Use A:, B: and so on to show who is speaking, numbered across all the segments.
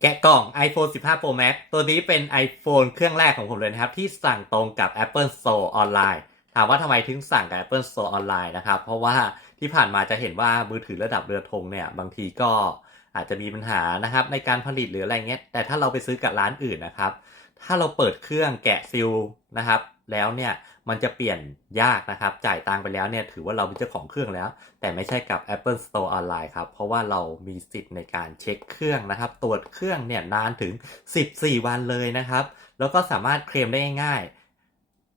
A: แกะกล่อง iPhone 15 Pro Max ตัวนี้เป็น iPhone เครื่องแรกของผมเลยนะครับ ที่สั่งตรงกับ Apple Store ออนไลน์ ถามว่าทำไมถึงสั่งกับ Apple Store ออนไลน์นะครับ เพราะว่าที่ผ่านมาจะเห็นว่ามือถือระดับเรือธงเนี่ย บางทีก็อาจจะมีปัญหานะครับ ในการผลิตหรืออะไรเงี้ย แต่ถ้าเราไปซื้อกับร้านอื่นนะครับ ถ้าเราเปิดเครื่องแกะซิลนะครับ แล้วเนี่ยมันจะเปลี่ยนยากนะครับจ่ายตังค์ไปแล้วเนี่ยถือว่าเราเป็นเจ้าของเครื่องแล้ว แต่ไม่ใช่กับ Apple Store ออนไลน์ครับ เพราะว่าเรามีสิทธิ์ในการเช็คเครื่องนะครับ ตรวจเครื่องเนี่ยนานถึง 14 วันเลยนะครับ แล้วก็สามารถเคลมได้ง่าย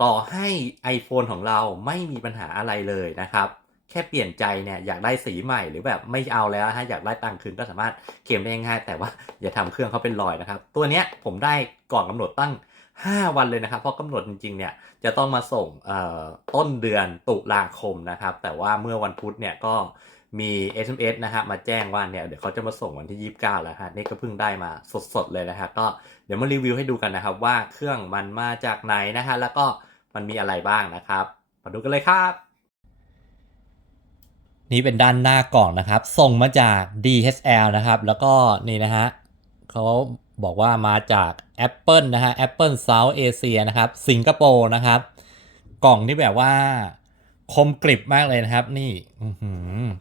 A: ต่อให้ iPhone ของเราไม่มีปัญหาอะไรเลยนะครับ แค่เปลี่ยนใจเนี่ยอยากได้สีใหม่หรือแบบไม่เอาแล้วฮะอยากได้ตังค์คืนก็สามารถเคลมได้ง่าย แต่ว่าอย่าทำเครื่องเขาเป็นรอยนะครับ ตัวเนี้ยผมได้ก่อนกำหนดตั้ง 5 วันเลยนะครับ เพราะกำหนดจริงๆเนี่ยจะต้องมาส่งต้นเดือนตุลาคมนะครับ แต่ว่าเมื่อวันพุธเนี่ยก็มี SMS นะฮะมาแจ้งว่าเนี่ยเดี๋ยวเขาจะมาส่งวันที่ 29 แล้วฮะนี่ก็เพิ่งได้มาสดๆเลยนะครับก็เดี๋ยวมารีวิวให้ดูกันนะครับ ว่าเครื่องมันมาจากไหนนะฮะแล้วก็มันมีอะไรบ้างนะครับ มาดูกันเลยครับ นี่เป็นด้านหน้ากล่องนะครับ ส่งมาจาก DHL นะครับ แล้วก็นี่นะฮะเขา บอกว่ามาจาก Apple นะฮะ Apple South Asia นะครับ สิงคโปร์นะครับ กล่องนี่แบบว่าคมกริบมากเลยนะครับ นี่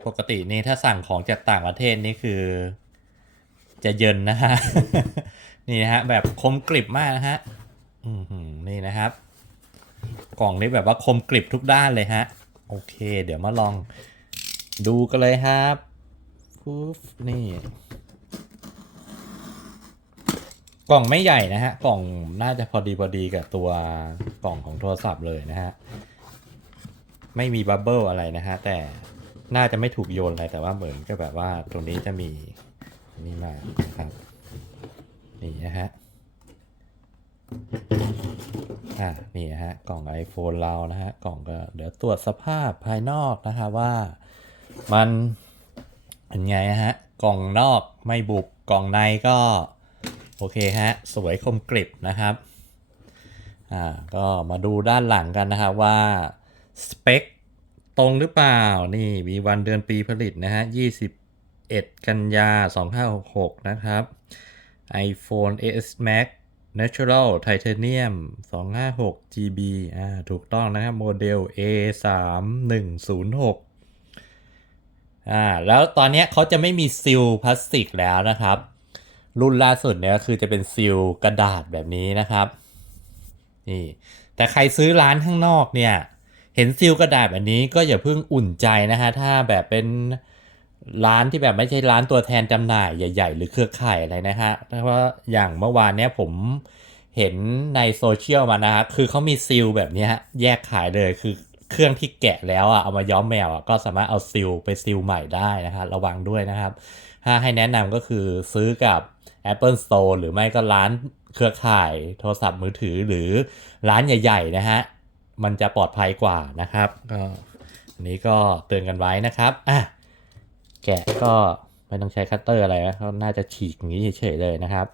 A: ปกตินี่ถ้าสั่งของจากต่างประเทศนี่คือ จะเยินนะฮะ นี่นะฮะ แบบคมกริบมากนะฮะนี่นะครับ กล่องนี้แบบว่าคมกริบทุกด้านเลยฮะ โอเค เดี๋ยวมาลองดูกันเลยครับปุ๊บนี่ กล่องไม่ใหญ่นะฮะ กล่องน่าจะพอดีพอดีกับตัวกล่องของโทรศัพท์เลยนะฮะ ไม่มีบับเบิลอะไรนะฮะ แต่น่าจะไม่ถูกโยนอะไรแต่ว่าเหมือนก็แบบว่าตรงนี้จะมีนี่มานะครับนี่นะฮะอ่านี่ฮะกล่อง iPhone เรานะฮะกล่องก็เดี๋ยวตรวจสภาพภายนอกนะฮะว่ามันเป็นไงฮะกล่องนอกไม่บุบกล่องในก็ โอเคฮะ สวยคมกริบนะครับ อ่า ก็มาดูด้านหลังกันนะครับว่าสเปคตรงหรือเปล่า นี่มีวันเดือนปีผลิตนะฮะ 21 กันยา 2566 นะครับ iPhone AS Max Natural Titanium 256 GB อ่า ถูกต้องนะครับ โมเดล A3106 อ่า แล้วตอนนี้เขาจะไม่มีซิลพลาสติกแล้วนะครับ รุ่นล่าสุดเนี่ยก็คือจะเป็นซีลกระดาษแบบนี้นะครับนี่แต่ใครซื้อร้านข้างนอกเนี่ยเห็นซีลกระดาษแบบนี้ก็อย่าเพิ่งอุ่นใจนะฮะถ้าแบบเป็นร้านที่แบบไม่ใช่ร้านตัวแทนจำหน่ายใหญ่ ๆ หรือเครือข่ายอะไรนะฮะเพราะว่าอย่างเมื่อวานเนี้ยผมเห็นในโซเชียลมานะฮะคือเขามีซีลแบบนี้ฮะแยกขายเลยคือ เครื่องที่แกะแล้วอะเอามาย้อมแมวอะก็สามารถเอาซีลไปซีลใหม่ได้นะฮะระวังด้วยนะครับถ้าให้แนะนำก็คือซื้อกับ Apple Store หรือไม่ก็ร้านเครือข่ายโทรศัพท์มือถือหรือร้านใหญ่ ๆ นะฮะ มันจะปลอดภัยกว่านะครับก็อันนี้ก็เตือนกันไว้นะครับอะแกะก็ไม่ต้องใช้คัตเตอร์อะไรนะเขาน่าจะฉีกอย่างนี้เฉยๆเลยนะครับ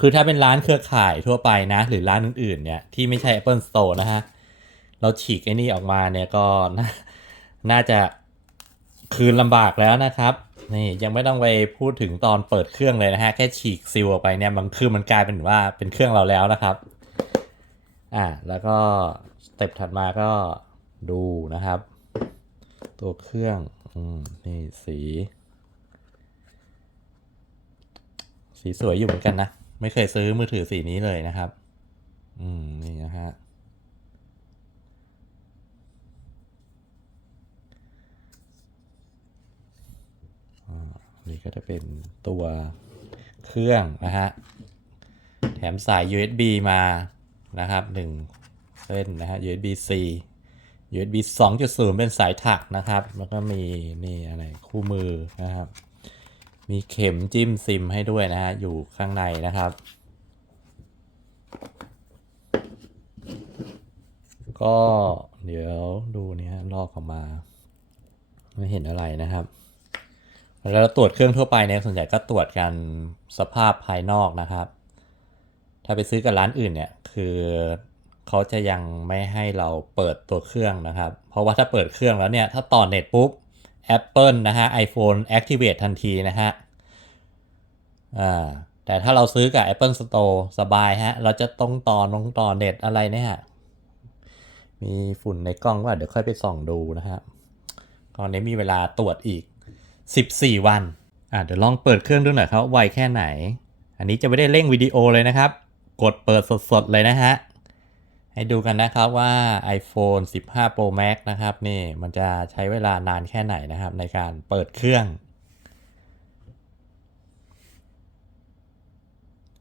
A: คือถ้าเป็นร้านเครือข่ายทั่วไปนะ หรือร้านอื่นๆเนี่ยที่ไม่ใช่ Apple Store นะฮะ เราฉีกไอ้นี่ออกมาเนี่ยก็น่าจะคืนลำบากแล้วนะครับนี่ยังไม่ต้องไปพูดถึงตอนเปิดเครื่องเลยนะฮะแค่ฉีกซิลออกไปเนี่ยมันคือมันกลายเป็นว่าเป็นเครื่องเราแล้วนะครับอ่าแล้วก็สเต็ปถัดมาก็ดูนะครับ ตัวเครื่องอืมนี่สี สีสวยอยู่เหมือนกันนะ ไม่เคยซื้อมือถือสีนี้เลยนะครับ อืมนี่นะฮะ นี่ก็จะเป็นตัวเครื่องนะฮะ แถมสาย USB มานะครับหนึ่งเส้นนะฮะ USB C USB 2.0 เป็นสายถักนะครับ แล้วก็มีนี่อะไรคู่มือนะครับ มีเข็มจิ้มซิมให้ด้วยนะฮะ อยู่ข้างในนะครับ ก็เดี๋ยวดูนี่ฮะลอกออกมา ไม่เห็นอะไรนะครับ แล้วตรวจเครื่องทั่วไปเนี่ยส่วนใหญ่ก็ตรวจกันสภาพภายนอกนะครับ ถ้าไปซื้อกับร้านอื่นเนี่ยคือเขาจะยังไม่ให้เราเปิดตัวเครื่องนะครับ เพราะว่าถ้าเปิดเครื่องแล้วเนี่ยถ้าต่อเน็ตปุ๊บ Apple นะฮะ iPhone Activate ทันทีนะฮะอ่าแต่ถ้าเราซื้อกับ Apple Store สบายฮะ เราจะต้องต่อนงต่อเน็ตอะไรเนี่ยมีฝุ่นในกล้องว่าเดี๋ยวค่อยไปส่องดูนะฮะตอนนี้มีเวลาตรวจอีก 14 วันอะเดี๋ยวลองเปิดเครื่องดูหน่อยครับไวแค่ไหน อันนี้จะไม่ได้เร่งวิดีโอเลยนะครับ กดเปิดสดๆเลยนะฮะ ให้ดูกันนะครับว่า iPhone 15 Pro Max นะครับนี่มันจะใช้เวลานานแค่ไหนนะครับ ในการเปิดเครื่อง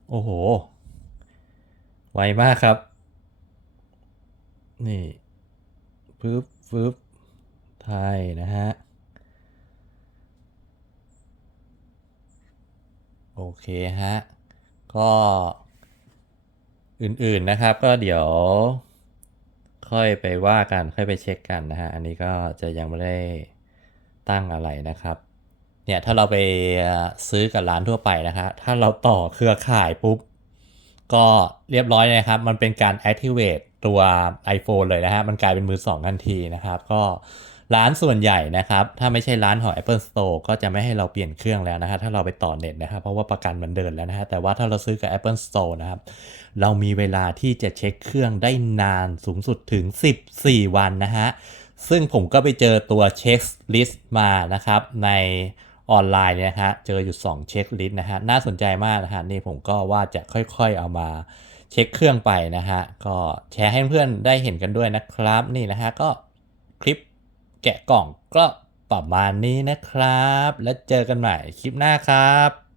A: โอ้โห ไวมากครับ นี่ปึ๊บปึ๊บไทยนะฮะ โอเคฮะ ก็อื่นๆนะครับก็เดี๋ยว ค่อยไปว่ากันค่อยไปเช็คกันนะฮะ อันนี้ก็จะยังไม่ได้ตั้งอะไรนะครับ เนี่ยถ้าเราไปซื้อกับร้านทั่วไปนะครับถ้าเราต่อเครือข่ายปุ๊บ ก็เรียบร้อยนะครับ มันเป็นการ activate ตัว iPhone เลยนะฮะ มันกลายเป็นมือสองทันทีนะครับ ก็ ร้านส่วนใหญ่นะครับ ถ้าไม่ใช่ร้านของ Apple Store ก็จะไม่ให้เราเปลี่ยนเครื่องแล้วนะครับถ้าเราไปต่อเน็ตนะครับเพราะว่าประกันมันเดินแล้วนะฮะแต่ว่าถ้าเราซื้อกับ Apple Store นะครับ เรามีเวลาที่จะเช็คเครื่องได้นานสูงสุดถึง 14 วันนะฮะซึ่งผมก็ไปเจอตัวเช็คลิสต์มานะครับในออนไลน์เนี่ยนะฮะเจออยู่ 2 เช็คลิสต์นะฮะน่าสนใจมากนะฮะนี่ผมก็ว่าจะค่อยๆเอามาเช็คเครื่องไปนะฮะก็แชร์ให้เพื่อนๆได้เห็นกันด้วยนะครับนี่นะฮะก็คลิป แกะกล่องก็ประมาณนี้นะครับ แล้วเจอกันใหม่คลิปหน้าครับ